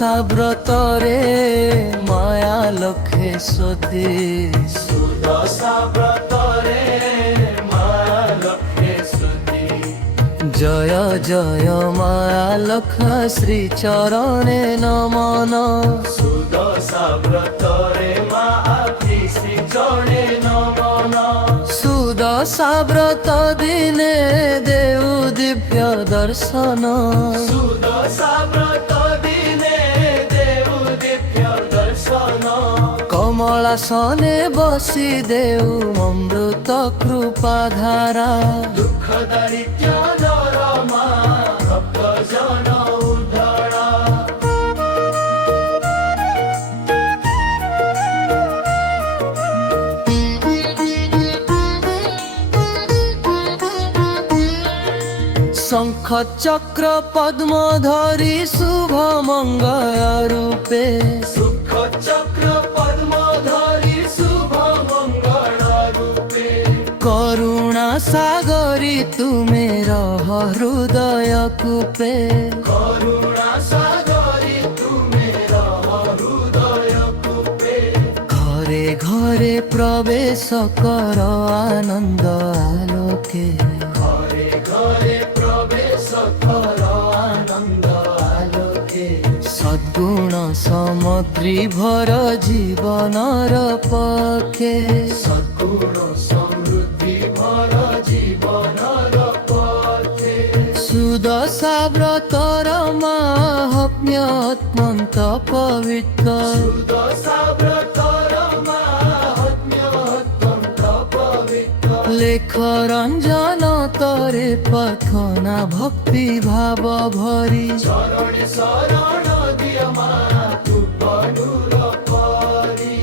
ସୁଦଶା ବ୍ରତରେ ମାୟା ଲକ୍ଷେ ସତୀ ସୁଦଶା ବ୍ରତରେ ମାୟା ଲକ୍ଷେ ସତୀ ଜୟ ଜୟ ମାୟା ଲକ୍ଷ ଶ୍ରୀ ଚରଣେ ନମନ ସୁଦଶା ବ୍ରତରେ ମା ଆଖି ଶ୍ରୀ ଚରଣେ ନମନ ସୁଦଶା ବ୍ରତ ଦିନେ ଦେଉ ଦିବ୍ୟ ଦର୍ଶନ ସୁଦଶା ବ୍ରତ ଦିନେ ଦେଉ ଦିବ୍ୟ ଦର୍ଶନ କମଳାସନେ ବସି ଦେଉ ଅମୃତ କୃପା ଧାରା ଦୁଃଖ ଦାରିଦ୍ର୍ୟ ଦରମା ଭକ୍ତ ଜନ ଉଦ୍ଧାର শঙ্খ চক্র পদ্ম ধরি শুভ মঙ্গল রূপে শঙ্খ চক্র পদ্ম ধরি শুভ মঙ্গল রূপে করুণা সাগরী তুমি রহ হৃদয় কূপে করুণা সাগরী তুমি রহ হৃদয় কূপে ঘরে ঘরে প্রবেশ কর আনন্দ আলোকে ঘরে ঘরে প্রবেশ কর আনন্দ আলোকে সদ্গুণ সামগ্রী ভর জীবনর পক্ষে সদ্গুণ সমৃদ্ধি ভর জীবনর পক্ষে সুদশা ব্রতর মাহাত্ম্য অত্যন্ত পবিত্র সুদশা ব্রতর মাহাত্ম্য অত্যন্ত পবিত্র লেখ রঞ্জন তরে পথনা ভক্তি ভাব ভরি চরণে শরণ দিয় মা তু বনুর পরি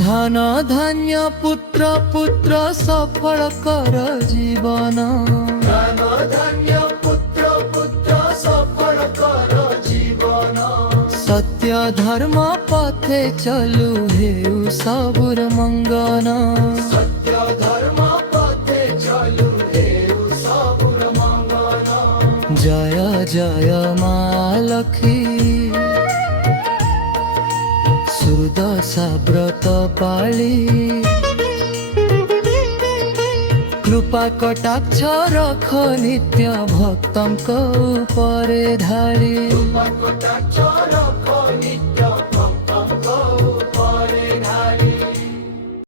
ধন ধান্য পুত্র পুত্র সফল কর জীবন ধন ধান্য পুত্র পুত্র সফল কর জীবন সত্য ধর্ম পথে চলু হেউ সবুর মঙ্গন সত্য ধর্ম পথে চলু হেউ সবুর মঙ্গন জয় জয় মা লক্ষ্মী সুদশা ব্রত পালি কৃপা কটাক্ষ রখ নিত্য ভক্তଙ୍କ ଉପରେ ধাରି কৃপা কটাক্ষ রখ নিত্য